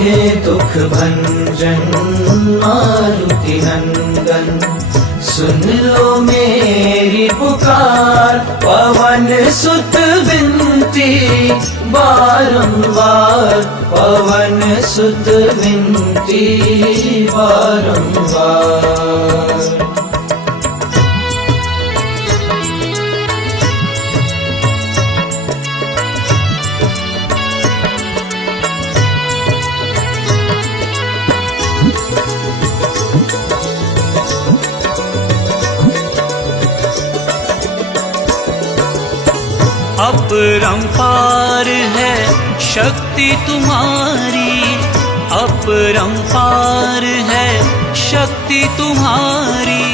हे दुख भंजन मारुति नंदन, सुन लो मेरी पुकार। पवन सुत विनती बारंबार, पवन सुत विनती बारंबार। अपरंपार है शक्ति तुम्हारी, अपरंपार है शक्ति तुम्हारी।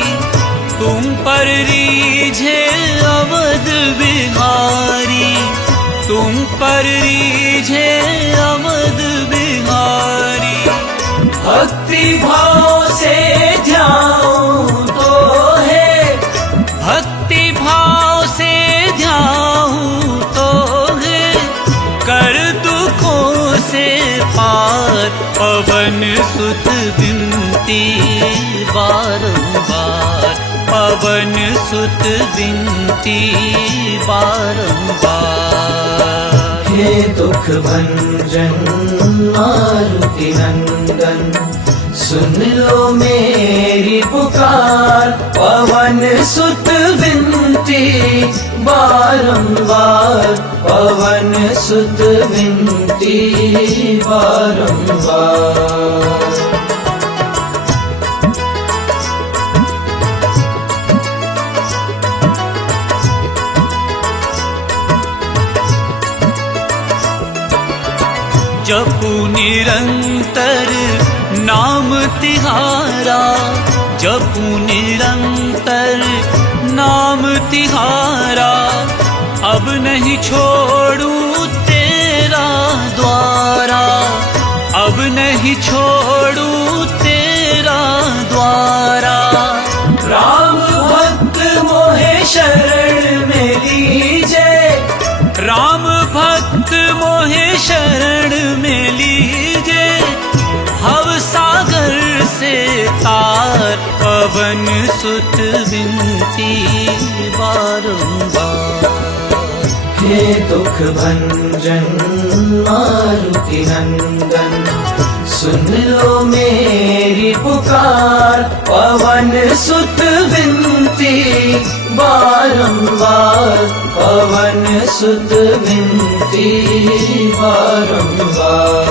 तुम पर रीझे अवध बिहारी, तुम पर रीझे अवध बिहारी। भक्ति भाव से ध्याऊं तो है, भक्ति भाव से ध्याऊं तो है, कर दुखों से पार। पवन सुत विनती बारंबार, पवन सुत विनती बारंबार। हे दुख भंजन मारुति नंदन, सुन लो मेरी पुकार। पवन सुत विनती बारंबार, पवन सुत विनती बारंबार। जपू निरंतर नाम तिहारा, जपू निरंतर नाम तिहारा। अब नहीं छोड़ूं तेरा द्वारा, अब नहीं छोड़ूं तेरा द्वारा। राम भक्त मोहे शरण में लीजे, राम भक्त मोहे शरण में लीजे। भव सागर से तार, पवन सुत विनती बारंबार। हे दुख भंजन मारुति नंदन, सुन लो मेरी पुकार। पवन सुत विनती बारंबार, पवन सुत विनती बारंबार।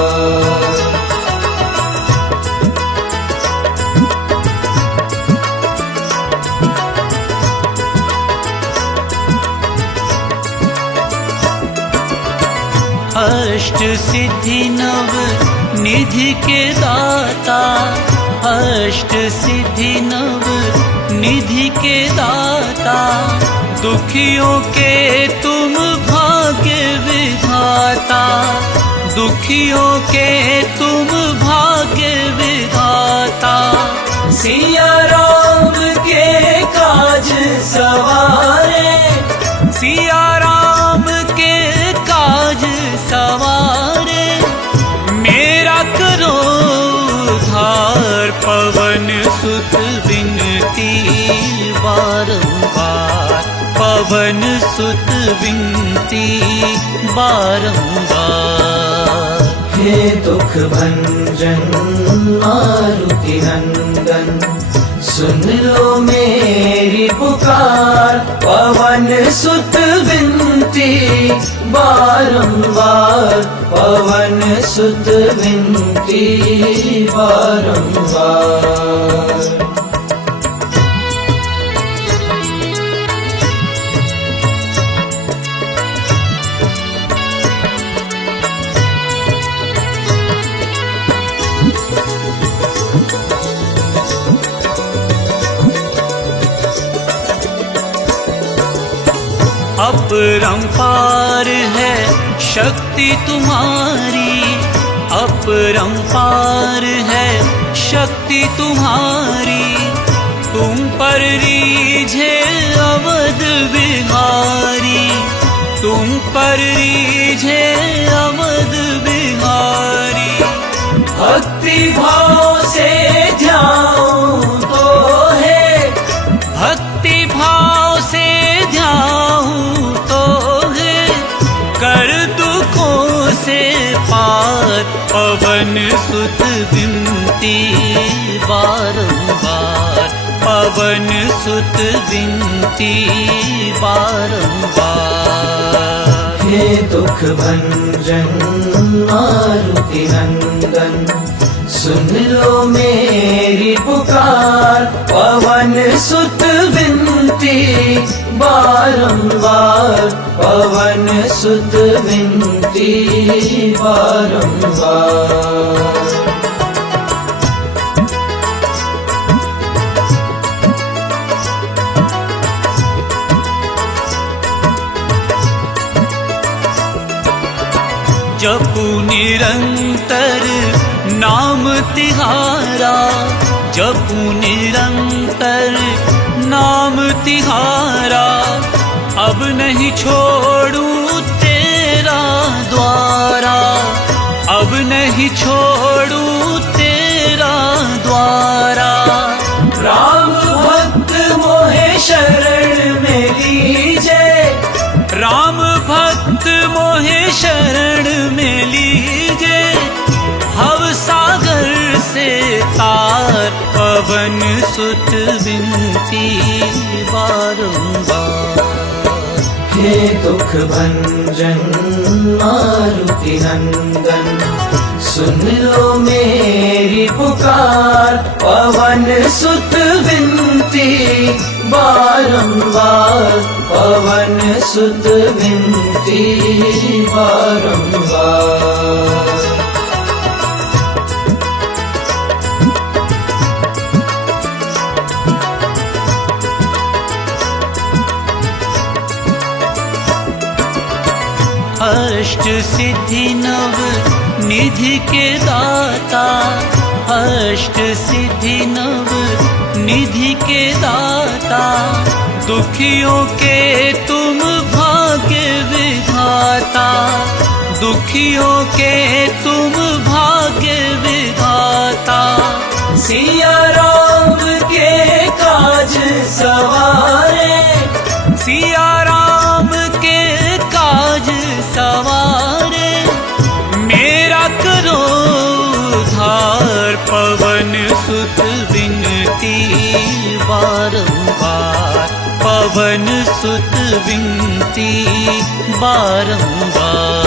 अष्ट सिद्धि नव निधि के दाता, अष्ट सिद्धि नव निधि के दाता। दुखियों के तुम भाग्य विधाता, दुखियों के तुम भाग्य विधाता। सिया राम के काज सवारे, सिया राम के काज सवारे। मेरा करो उद्धार, पवन सुत विनती बारंबार, पवन सुत विनती बारंबार। हे दुख भंजन मारुति नंदन, सुन लो मेरी पुकार। पवन सुत विनती बारंबार, पवन सुत विनती बारंबार। अपरंपार है शक्ति तुम्हारी, अपरंपार है शक्ति तुम्हारी। तुम पर रीझे अवध बिहारी, तुम पर रीझे अवध बिहारी। भक्ति भाव से ध्याऊं तो है, भक्ति भाव से ध्याऊं तो है, कर दुखों से पार पवन सुत विनती बारंबार, पवन सुत विनती बारंबार। हे दुख भंजन मारुति नंदन, सुन लो मेरी पुकार, पवन सुत विनती बारंबार, पवन सुत विनती बारंबार। जपू निरंतर नाम तिहारा, जपू निरंतर नाम तिहारा, अब नहीं छोड़ूं तेरा द्वारा, अब नहीं छोड़ूं तेरा द्वारा। राम भक्त मोहे शरण में लीजे, राम भक्त मोहे शरण में लीजे, भव सागर से तार पवन सुत विनती बारंबार। हे दुख भंजन मारुति नंदन, सुन लो मेरी पुकार, पवन सुत विनती बारंबार, पवन सुत विनती बारंबार। अष्ट सिद्धि नव निधि के दाता, अष्ट सिद्धि नव निधि के दाता, दुखियों के तुम भाग्य विधाता, दुखियों के तुम भाग्य विधाता। सिया राम के काज सवारे, सिया राम के काज सवारे, मेरा करो उद्धार पवन सुत विनती बारंबार, पवन सुत विनती बारंबार।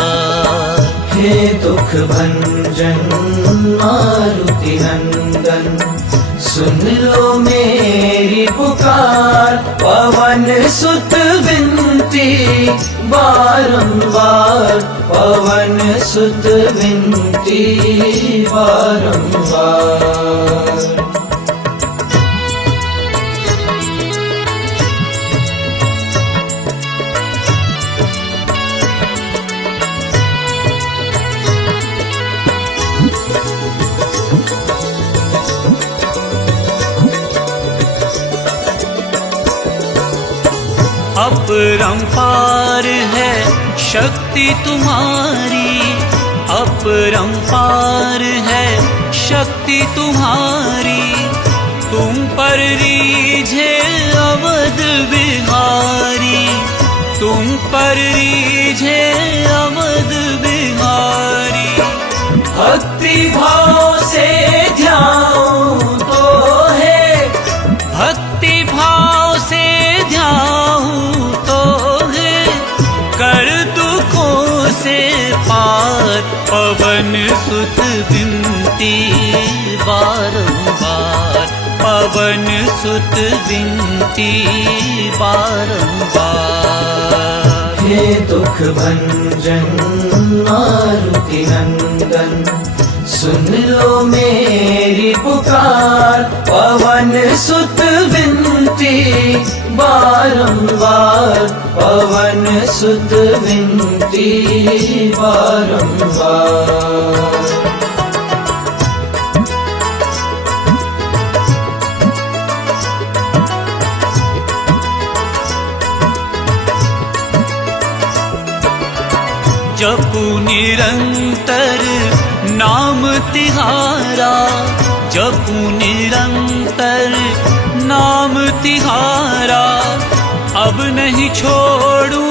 हे दुख भंजन मारुति नंदन, सुन लो मेरी पुकार, पवन सुत विनती बारंबार, पवन सुत विनती बारंबार। अपरंपार है शक्ति तुम्हारी, अपरंपार है शक्ति तुम्हारी, तुम पर रीझे अवध बिहारी, तुम पर रीझे अवध बिहारी। भक्ति भाव से ध्याऊं तो है, भक्ति भाव से ध्याऊं तो है, कर दुखों से पार पवन सुत विनती बारंबार, पवन सुत विनती बारंबार। हे दुख भंजन मारुति नंदन, सुन लो मेरी पुकार, पवन सुत विनती बारंबार, पवन सुत विनती बारंबार। जपू निरंतर नाम तिहारा जपू निरंतर नाम तिहारा। अब नहीं छोड़ू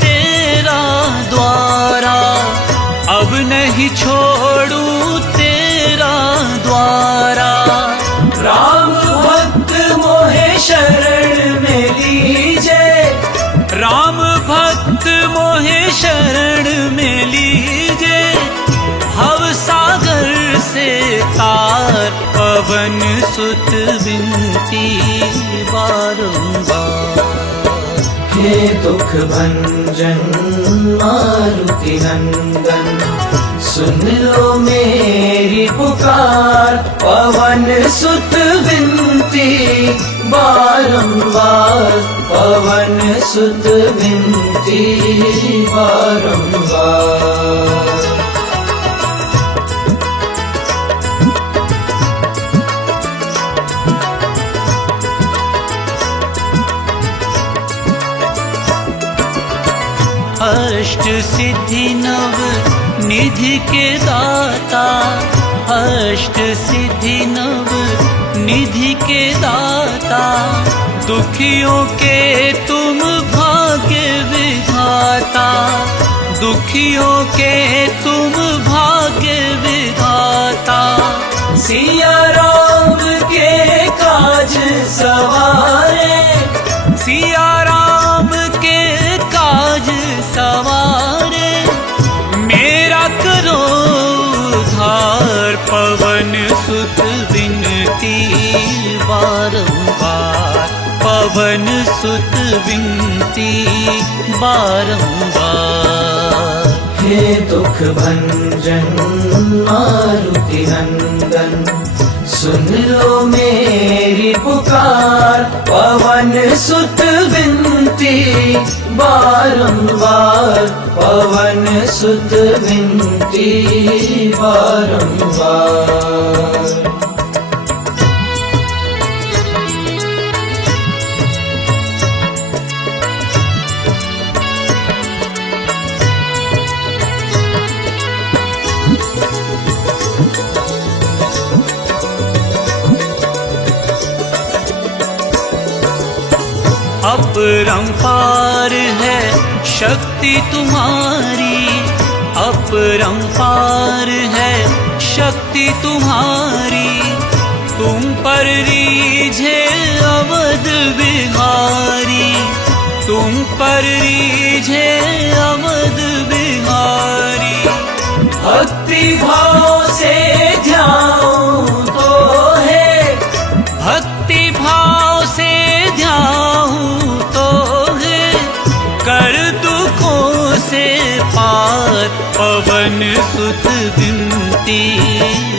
तेरा द्वारा, अब नहीं छोड़ू तेरा द्वारा। राम भक्त मोहे शरण में लीजे, राम भक्त मोहे शरण में लीजे। भव सागर से तार पवन सुत विनती बारंबार। हे दुख भंजन मारुति नंदन, सुन लो मेरी पुकार। पवन सुत विनती बारंबार, पवन सुत विनती बारंबार। अष्ट सिद्धि नव निधि के दाता, अष्ट सिद्धि नव निधि के दाता। दुखियों के तुम भाग्य विधाता, दुखियों के तुम भाग्य विधाता। सिया राम के काज सवारे, सिया राम के काज सवारे। मेरा करो उद्धार पवन सुत विनती बारंबार, पवन सुत विनती बारंबार। हे दुख भंजन मारुति नंदन, सुन लो मेरी पुकार। पवन सुत विनती बारंबार, पवन सुत विनती बारंबार। अपरंपार है शक्ति तुम्हारी, अपरंपार है शक्ति तुम्हारी। तुम पर रीझे अवध बिहारी, तुम पर रीझे अवध बिहारी। भक्ति भाव से ध्यान तो है, भक्ति भाव से ध्यान तो है। कर दुखों से पार पवन सुत विनती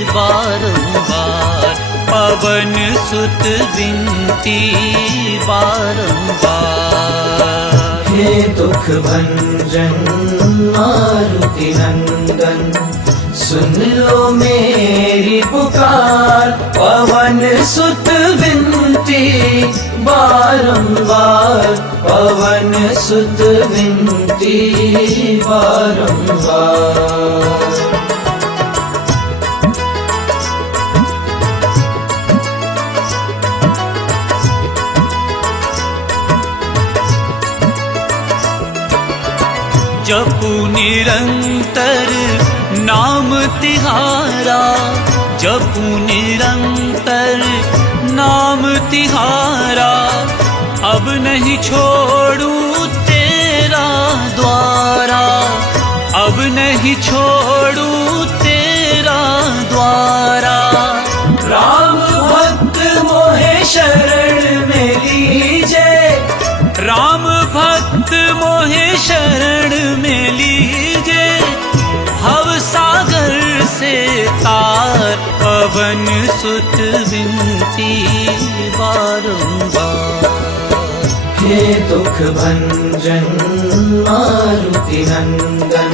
बारंबार, पवन सुत विनती बारंबार। हे दुख भंजन मारुति नंदन, सुन लो मेरी पुकार। पवन सुत विनती बारंबार, पवन सुत विनती बारंबार। जपू निरंतर नाम तिहारा, जपू निरंतर नाम तिहारा। अब नहीं छोड़ू तेरा द्वारा, अब नहीं छोड़ू तेरा द्वारा। राम भक्त मोहे शरण में लीजे, राम भक्त मोहे शरण में लीजे। भव सागर से तार पवन सुत विनती बारंबार। हे दुख भंजन मारुति नंदन,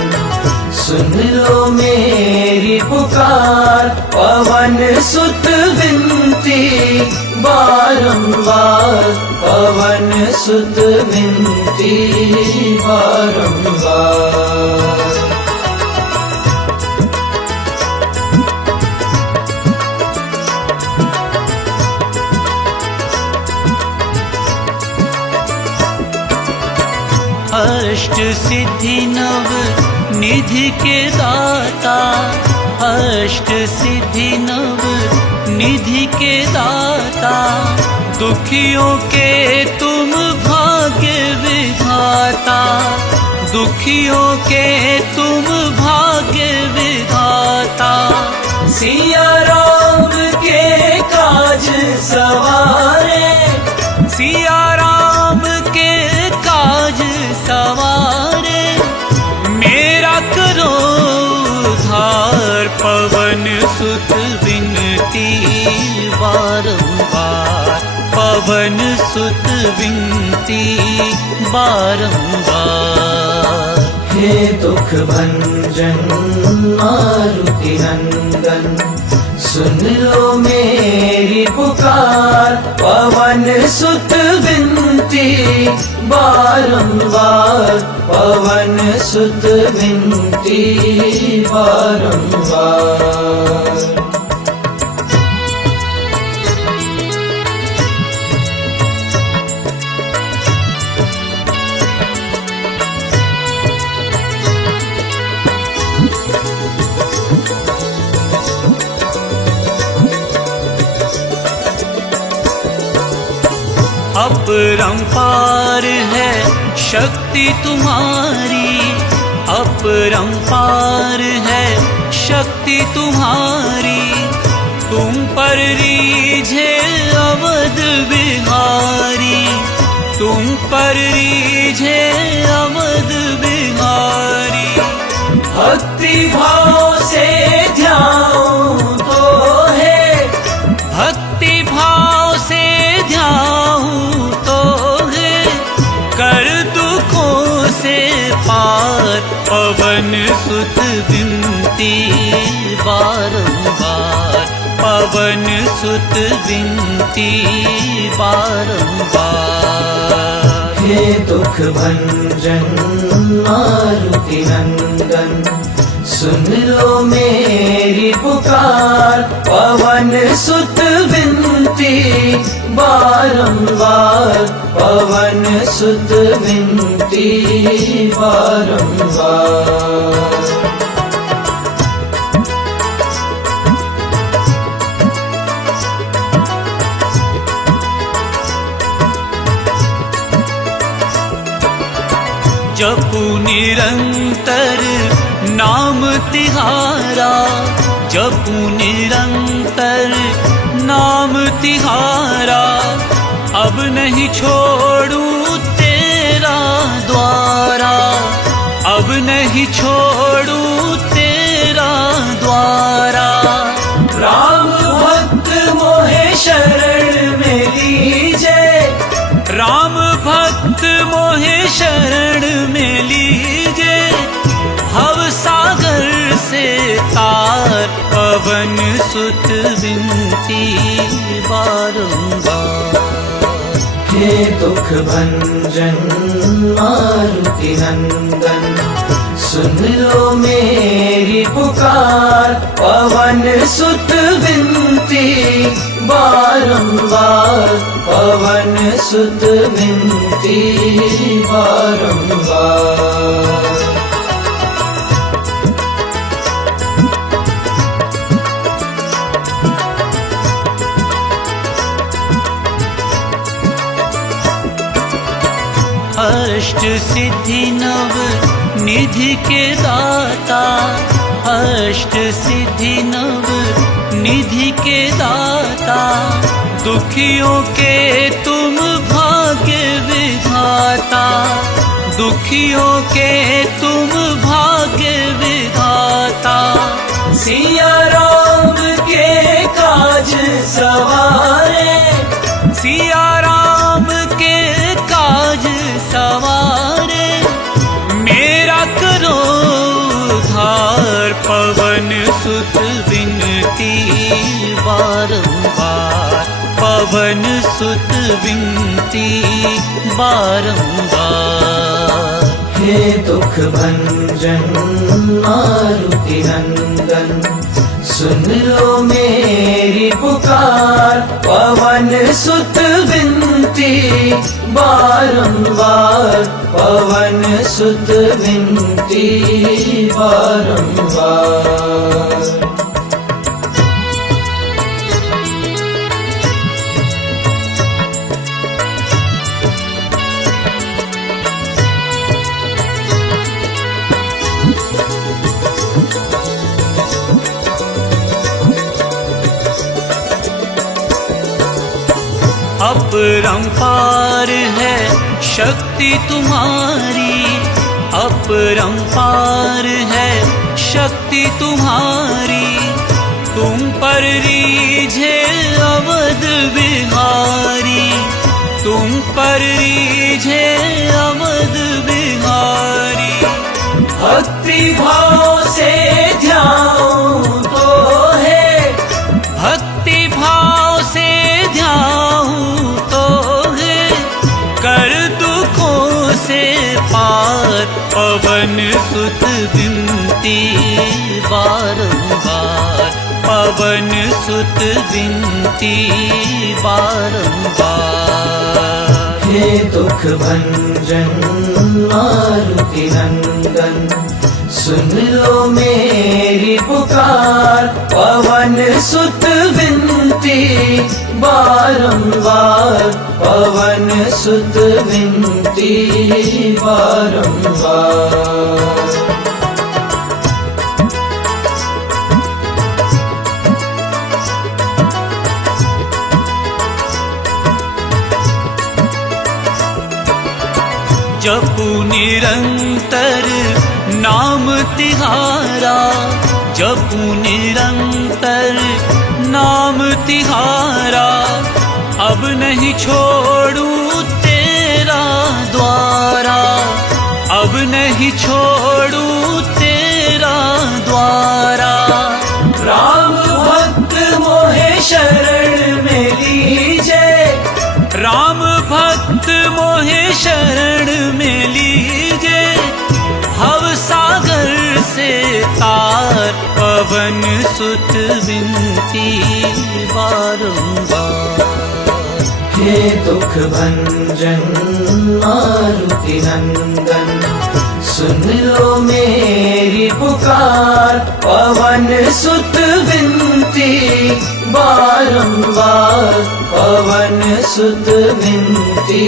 सुन लो मेरी पुकार। पवन सुत विनती बारंबार, पवन सुत विनती बारंबार। अष्ट सिद्धि नव निधि के दाता, अष्ट सिद्धि नव निधि के दाता, दुखियों के तुम भाग्य विधाता, दुखियों के तुम भाग्य विधाता। सिया राम के काज सवारे, सिया राम के काज सवारे, मेरा करो उद्धार। पवन सुत विनती बारंबार, पवन सुत विनती बारंबार। हे दुख भंजन मारुति नंदन, सुन लो मेरी पुकार। पवन सुत विनती बारंबार, पवन सुत विनती बारंबार। अपरंपार है शक्ति तुम्हारी, अपरंपार है शक्ति तुम्हारी, तुम पर रीझे अवध बिहारी, तुम पर रीझे अवध बिहारी। भक्ति भाव से ध्याऊं तो है, भक्ति भाव से ध्याऊं तो है, कर दुखों से पार। पवन सुत विनती बारंबार, पवन सुत विनती बारंबार। हे दुख भंजन मारुति नंदन, सुन लो मेरी पुकार। पवन सुत विनती बारंबार, पवन सुत विनती बारंबार। जपू निरंतर नाम तिहारा, जपू निरंतर नाम तिहारा, अब नहीं छोड़ू तेरा द्वारा, अब नहीं छोड़ू तेरा द्वारा। राम भक्त मोहे शरण में लीजे, राम भक्त मोहे शरण में लीजे, भव सागर से तार। पवन सुत विनती बारंबार। हे दुख भंजन मारुति नंदन, सुन लो मेरी पुकार। पवन सुत विनती बारंबार, पवन सुत विनती बारंबार। अष्ट सिद्धि नव निधि के दाता, अष्ट सिद्धि नव निधि के दाता, दुखियों के तुम भाग्य विधाता, दुखियों के तुम भाग्य विधाता। सिया राम के काज सवारे, सिया राम के काज सवारे, मेरा करो उद्धार। पवन सुत विनती बारंबार, पवन सुत विनती बारंबार। हे दुख भंजन मारुति नंदन, सुन लो मेरी पुकार। पवन सुत विनती बारंबार पवन सुत विनती बारंबार। अपरंपार है शक्ति तुम्हारी, अपरंपार है शक्ति तुम्हारी। तुम पर रीझे अवध बिहारी, तुम पर रीझे अवध बिहारी। भक्ति भाव से ध्याऊं तो है, भक्ति भाव से ध्याऊं तो है, कर दुखों से पार पवन सुत विनती बारंबार, पवन सुत विनती बारंबार। हे दुख भंजन मारुति नंदन, सुन लो मेरी पुकार। पवन सुत विनती बारंबार, पवन सुत विनती बारंबार। जपू निरंतर नाम तिहारा, जपू निरंतर नाम तिहारा। अब नहीं छोड़ूं तेरा द्वारा, अब नहीं छोड़ूं तेरा द्वारा। राम भक्त मोहे शरण में लीजे, राम भक्त मोहे शरण में लीजे। भव सागर से तार पवन सुत विनती बारंबार। हे दुख भंजन मारुति नंदन, सुन लो मेरी पुकार। पवन सुत विनती बारंबार, पवन सुत विनती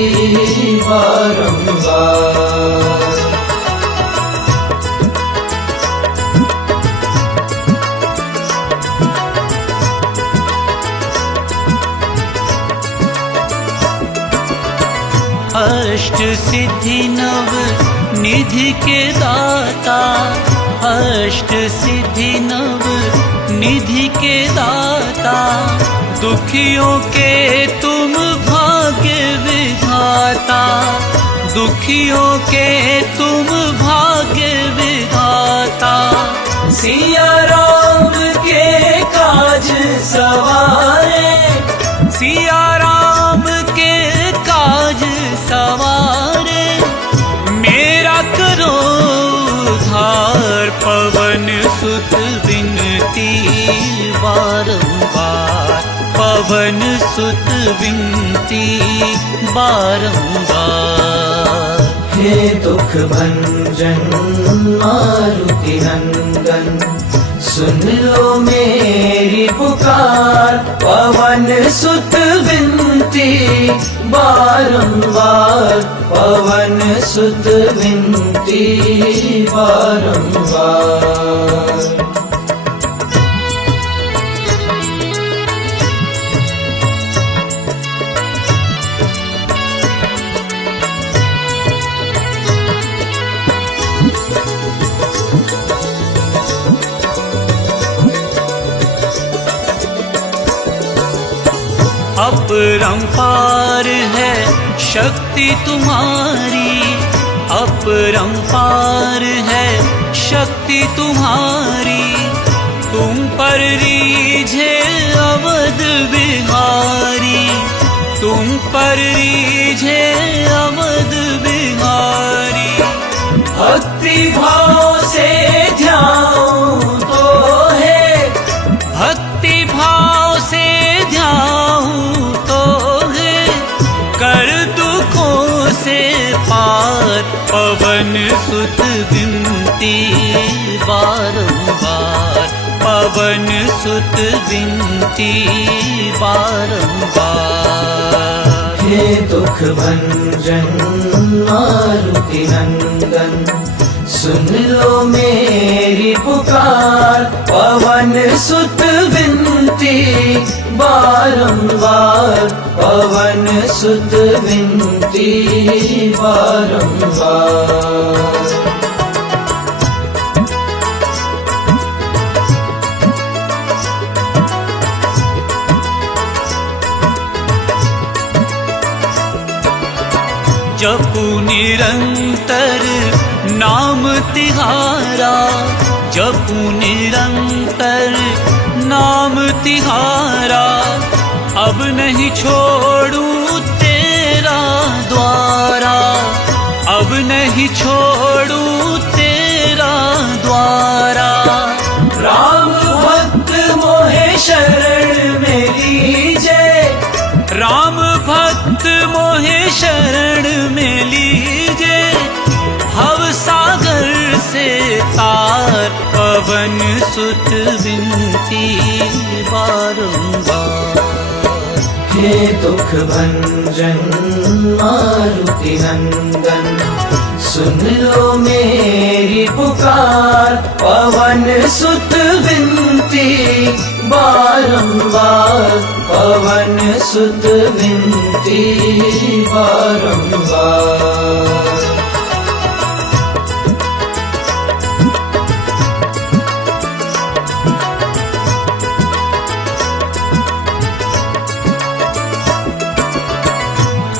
बारंबार। अष्ट सिद्धि नव निधि के दाता, अष्ट सिद्धि नव निधि के दाता। दुखियों के तुम भाग्य विधाता, दुखियों के तुम भाग्य विधाता। सिया राम के काज सवारे, सिया राम के काज सवारे। मेरा करो उद्धार पवन सुत विनती बारंबार, पवन सुत विनती बारंबार। हे दुख भंजन मारुति नंदन, सुन लो मेरी पुकार। पवन सुत विनती बारंबार, पवन सुत विनती बारंबार। अपरंपार है शक्ति तुम्हारी, अपरंपार है शक्ति तुम्हारी। तुम पर रीझे अवध बिहारी, तुम पर रीझे अवध बिहारी। भक्ति भाव से ध्याऊं तो है, भक्ति भाव से ध्याऊं तो है, कर दुखों पवन सुत विनती बारंबार, पवन सुत विनती बारंबार। हे दुख भंजन मारुति नंदन, सुन लो मेरी पुकार, पवन सुत विनती बारंबार, पवन सुत विनती बारंबार। जपू निरंतर नाम तिहारा, जपू निरंतर नाम तिहारा, अब नहीं छोड़ू तेरा द्वारा, अब नहीं छोड़ू तेरा द्वारा। राम भक्त मोहे शरण में लीजे, राम भक्त मोहे शरण में लीजे, भव सागर से तार, पवन सुत विनती बारंबार। हे दुख भंजन मारुति नंदन, सुन लो मेरी पुकार, पवन सुत विनती बारंबार, पवन सुत विनती बारंबार।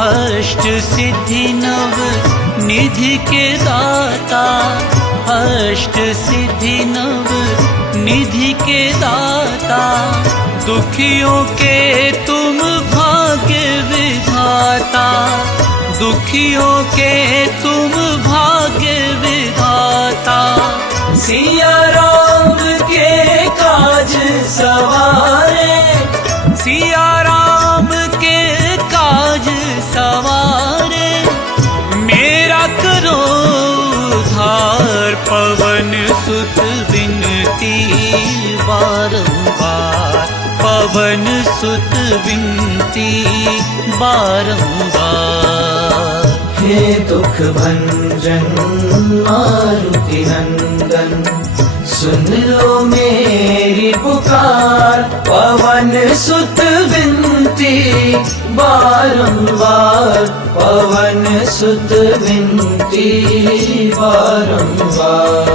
अष्ट सिद्धि नव निधि के दाता, अष्ट सिद्धि नव निधि के दाता, दुखियों के तुम भाग्य विधाता, दुखियों के तुम भाग्य विधाता। सिया राम के काज सवारे, सिया राम के काज सवारे, मेरा करो उद्धार, पवन सुत विनती बारंबार, पवन सुत विनती बारंबार। हे दुख भंजन मारुति नंदन, सुन लो मेरी पुकार, पवन सुत विनती बारंबार, पवन सुत विनती बारंबार।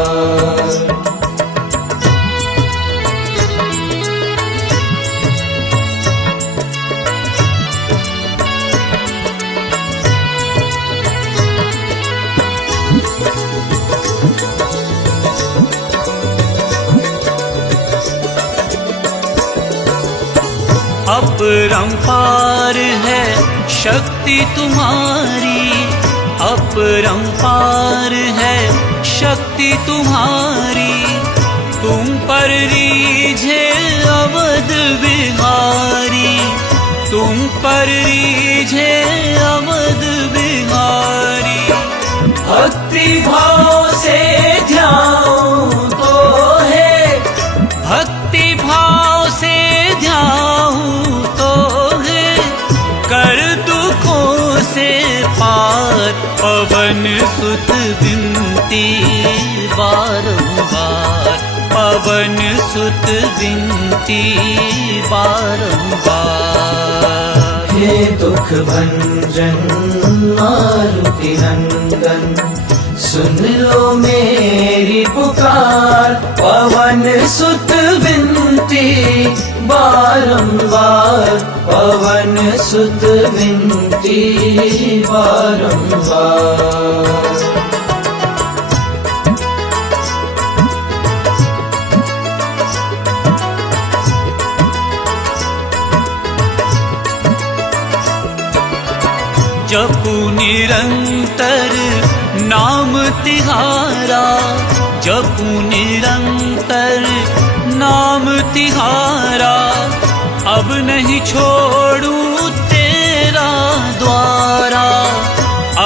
अपरंपार है शक्ति तुम्हारी, अपरंपार है शक्ति तुम्हारी, तुम पर रीझे अवध बिहारी, तुम पर रीझे अवध बिहारी। भक्ति भाव से ध्याऊं तो है, भक्ति भाव से ध्याऊं तो है, कर दुखों से पार, पवन सुत विनती बारंबार, पवन सुत विनती बारंबार। हे दुख भंजन मारुति नंदन, सुन लो मेरी पुकार, पवन सुत विनती बारंबार, पवन सुत विनती बारंबार। जपू निरंतर नाम तिहारा, जपू निरंतर नाम तिहारा, अब नहीं छोड़ू तेरा द्वारा,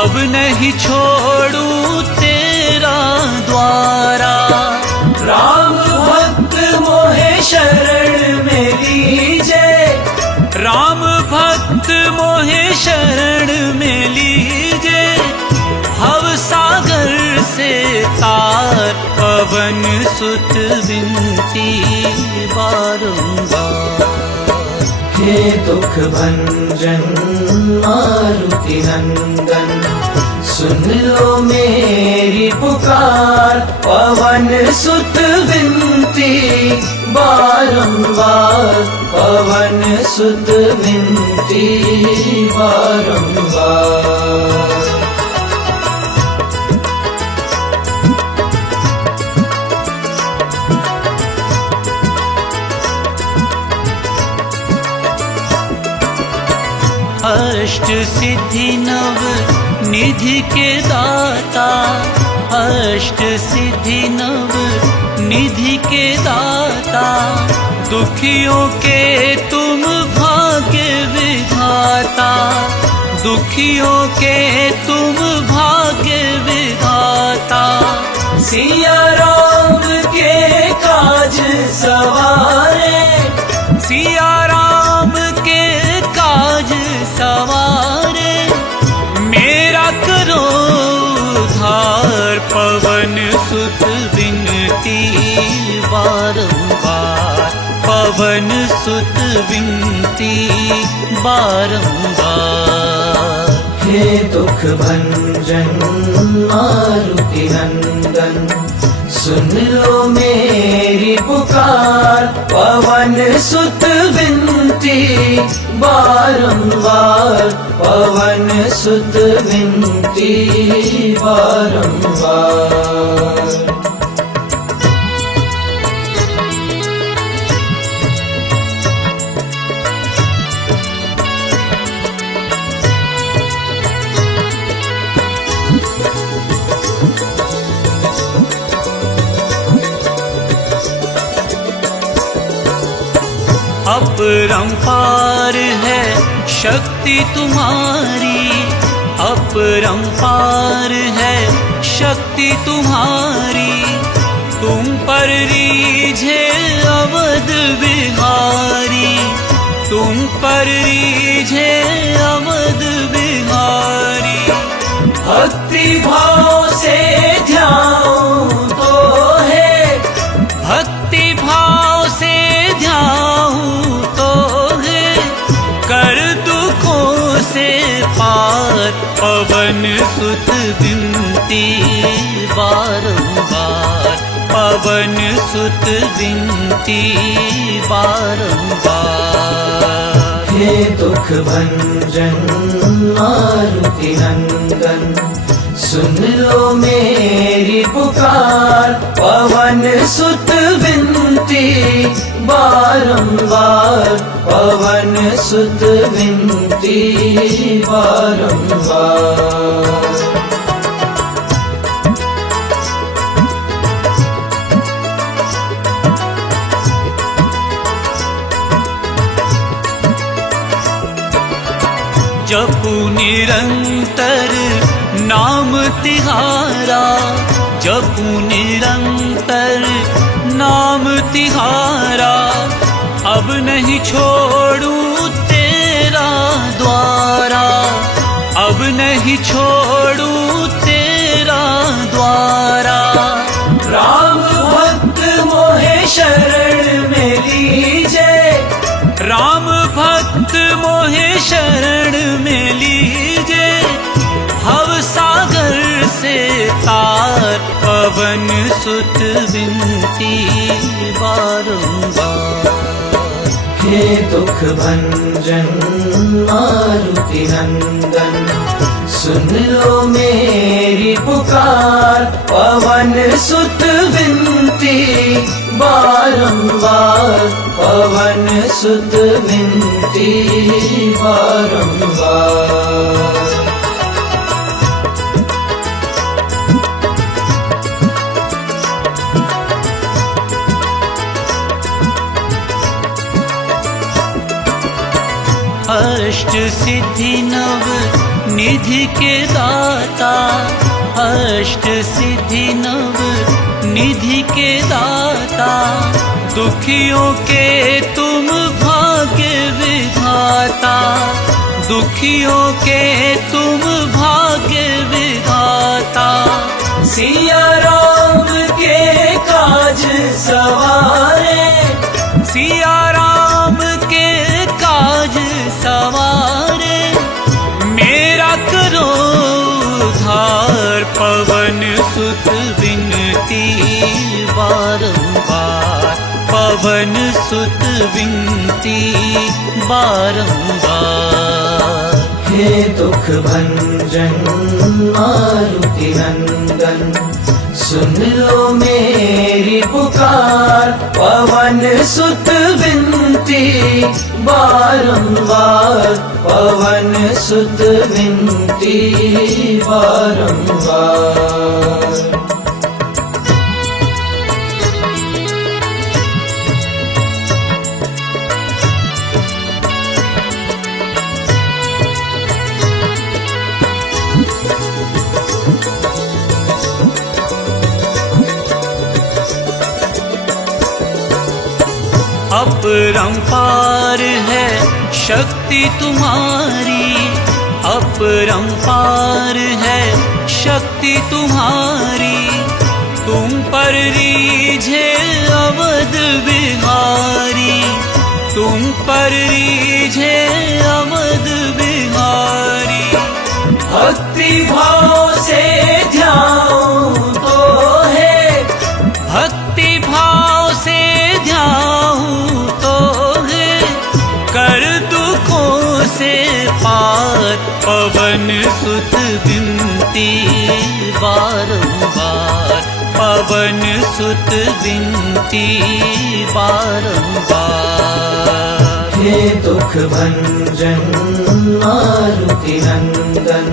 अब नहीं छोड़ू तेरा सुत विनती बारंबार। हे दुख भंजन मारुति नंदन, सुन लो मेरी पुकार। पवन सुत विनती बारंबार, पवन सुत विनती बारंबार। अष्ट सिद्धि नव निधि के दाता, अष्ट सिद्धि नव निधि के दाता। दुखियों के तुम भाग्य विधाता, दुखियों के तुम भाग्य विधाता। सिया राम के काज सवारे, सिया राम के काज सवारे। मेरा करो उद्धार, पवन सुत विनती बारंबार, पवन सुत विनती बारंबार। हे दुख भंजन मारुति नंदन, सुन लो मेरी पुकार। पवन सुत विनती बारंबार, पवन सुत विनती बारंबार। अपरंपार है शक्ति तुम्हारी, अपरंपार है शक्ति तुम्हारी। तुम पर रीझे अवध बिहारी, तुम पर रीझे अवध बिहारी। भक्ति भाव से ध्याऊं तो है, भक्ति भाव से ध्याऊं तो है। कर दुखों से पार, पवन सुत विनती बारंबार, पवन सुत विनती बारंबार। हे दुख भंजन मारुति नंदन, सुन लो मेरी पुकार। पवन सुत विनती बारंबार, पवन सुत विनती बारंबार। जपू निरंतर नाम तिहारा, जपू निरंतर नाम तिहारा। अब नहीं छोड़ूं तेरा द्वारा, अब नहीं छोड़ूं तेरा द्वारा। राम भक्त मोहे शरण में लीजे, राम भक्त मोहे शरण में लीजे। भव सागर से तार, पवन सुत विनती बारंबार। हे दुख भंजन मारुति नंदन, सुन लो मेरी पुकार। पवन सुत विनती बारंबार, पवन सुत विनती बारंबार। अष्ट सिद्धि नव निधि के दाता, अष्ट सिद्धि नव निधि के दाता। दुखियों के तुम भाग्य विधाता, दुखियों के तुम भाग्य विधाता। सिया राम के काज पवन सुत विनती बारंबार। हे दुख भंजन मारुति नंदन, सुन लो मेरी पुकार। पवन सुत विनती बारंबार, पवन सुत विनती बारंबार। अपरंपार है शक्ति तुम्हारी, अपरंपार है शक्ति तुम्हारी। तुम पर रीझे अवध बिहारी, तुम पर रीझे अवध बिहारी। भक्ति भाव से ध्यान तो है, भक्ति भाव से ध्यान तो है, कर दुखों से पार। पवन सुत विनती बारंबार, पवन सुत विनती बारंबार। हे दुख भंजन मारुति नंदन,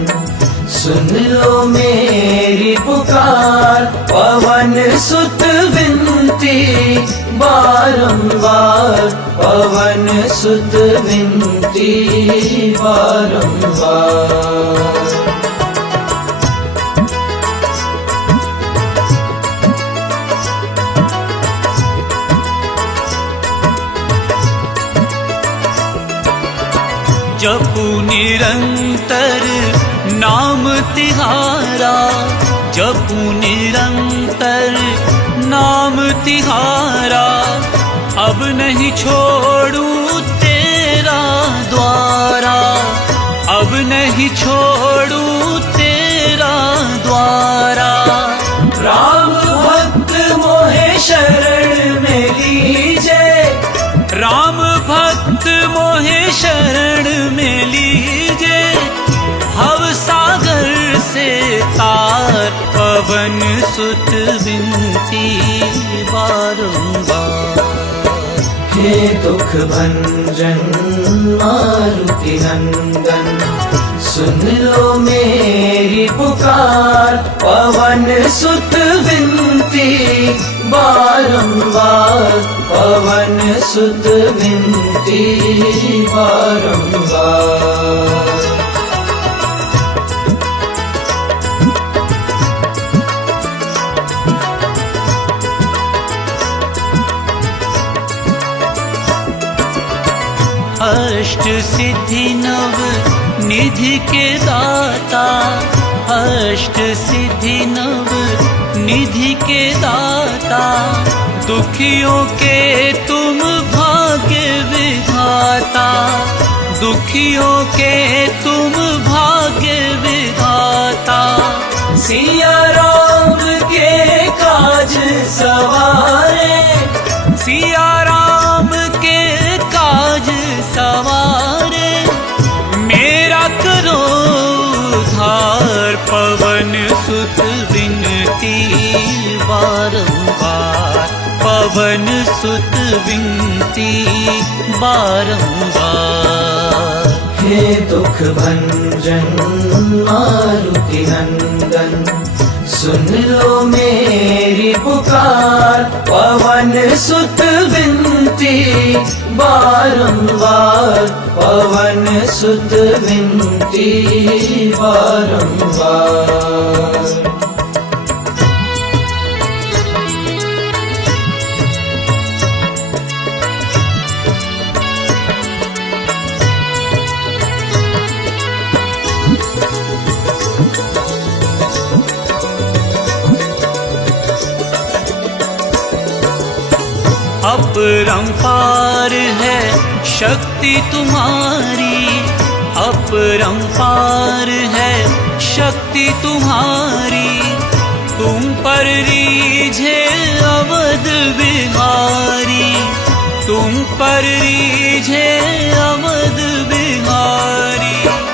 सुन लो मेरी पुकार। पवन सुत विनती बारंबार, पवन सुत विनती बारंबार। जपू निरंतर नाम तिहारा, जपू निरंतर नाम तिहारा। अब नहीं छोड़ू तेरा द्वारा, अब नहीं छोड़ू तेरा द्वारा। राम भक्त मोहे शरण में लीजे, राम भक्त मोहे शरण में लीजे। भव सागर से तार, पवन सुत विनती बारंबार। हे दुख भंजन मारुति नंदन, सुन लो मेरी पुकार। पवन सुत विनती बारंबार, पवन सुत विनती बारंबार। अष्ट सिद्धि नव निधि के दाता, अष्ट सिद्धि नव निधि के दाता। दुखियों के तुम भाग्य विधाता, दुखियों के तुम भाग्य विधाता। सिया राम के काज सवारे, सिया राम के काज सवारे। मेरा करो उद्धार, पवन सुत विनती बारंबार, पवन सुत विनती बारंबार। हे दुख भंजन मारुति नंदन, सुन लो मेरी पुकार। पवन सुत विनती बारंबार, पवन सुत विनती बारंबार। अपरंपार है शक्ति तुम्हारी, अपरंपार है शक्ति तुम्हारी। तुम पर रीझे अवध बिहारी, तुम पर रीझे अवध बिहारी।